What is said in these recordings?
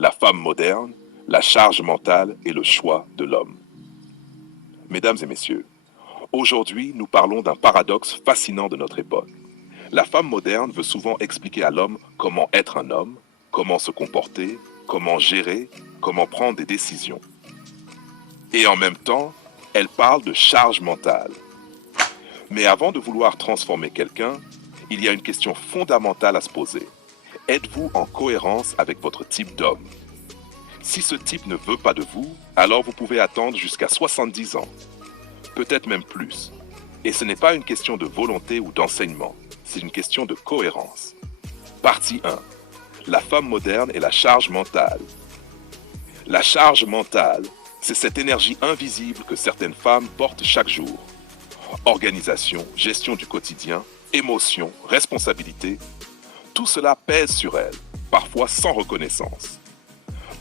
la femme moderne, la charge mentale et le choix de l'homme. Mesdames et messieurs, aujourd'hui nous parlons d'un paradoxe fascinant de notre époque. La femme moderne veut souvent expliquer à l'homme comment être un homme, comment se comporter, comment gérer, comment prendre des décisions. Et en même temps, elle parle de charge mentale. Mais avant de vouloir transformer quelqu'un, il y a une question fondamentale à se poser. Êtes-vous en cohérence avec votre type d'homme? Si ce type ne veut pas de vous, alors vous pouvez attendre jusqu'à 70 ans, peut-être même plus. Et ce n'est pas une question de volonté ou d'enseignement, c'est une question de cohérence. Partie 1. La femme moderne et la charge mentale. La charge mentale, c'est cette énergie invisible que certaines femmes portent chaque jour. Organisation, gestion du quotidien, émotion, responsabilité, tout cela pèse sur elles, parfois sans reconnaissance.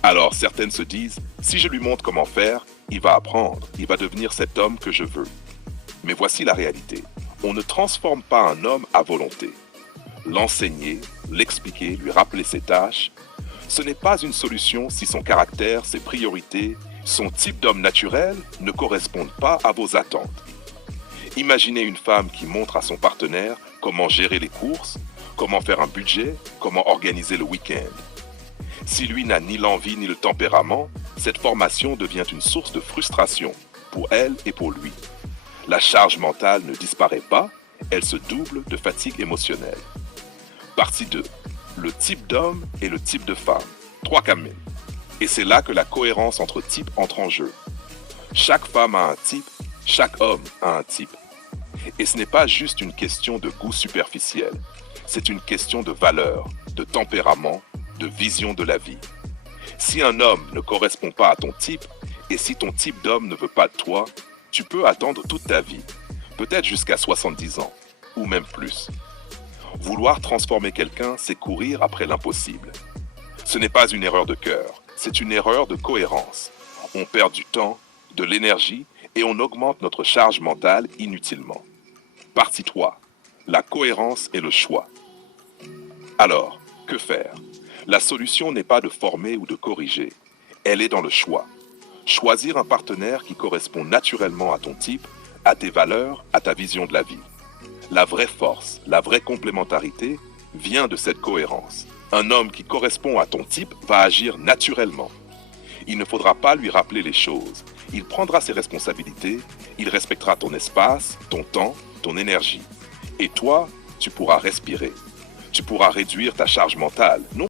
Alors certaines se disent, si je lui montre comment faire, il va apprendre, il va devenir cet homme que je veux. Mais voici la réalité, on ne transforme pas un homme à volonté. L'enseigner, l'expliquer, lui rappeler ses tâches, ce n'est pas une solution si son caractère, ses priorités, son type d'homme naturel ne correspondent pas à vos attentes. Imaginez une femme qui montre à son partenaire comment gérer les courses, comment faire un budget, comment organiser le week-end. Si lui n'a ni l'envie ni le tempérament, cette formation devient une source de frustration pour elle et pour lui. La charge mentale ne disparaît pas, elle se double de fatigue émotionnelle. Partie 2. Le type d'homme et le type de femme. 3 camins. Et c'est là que la cohérence entre types entre en jeu. Chaque femme a un type, chaque homme a un type. Et ce n'est pas juste une question de goût superficiel, c'est une question de valeur, de tempérament, de vision de la vie. Si un homme ne correspond pas à ton type, et si ton type d'homme ne veut pas de toi, tu peux attendre toute ta vie, peut-être jusqu'à 70 ans, ou même plus. Vouloir transformer quelqu'un, c'est courir après l'impossible. Ce n'est pas une erreur de cœur, c'est une erreur de cohérence. On perd du temps, de l'énergie, et on augmente notre charge mentale inutilement. Partie 3. La cohérence et le choix. Alors, que faire? La solution n'est pas de former ou de corriger, elle est dans le choix. Choisir un partenaire qui correspond naturellement à ton type, à tes valeurs, à ta vision de la vie. La vraie force, la vraie complémentarité vient de cette cohérence. Un homme qui correspond à ton type va agir naturellement. Il ne faudra pas lui rappeler les choses. Il prendra ses responsabilités, il respectera ton espace, ton temps, ton énergie. Et toi, tu pourras respirer. Tu pourras réduire ta charge mentale, non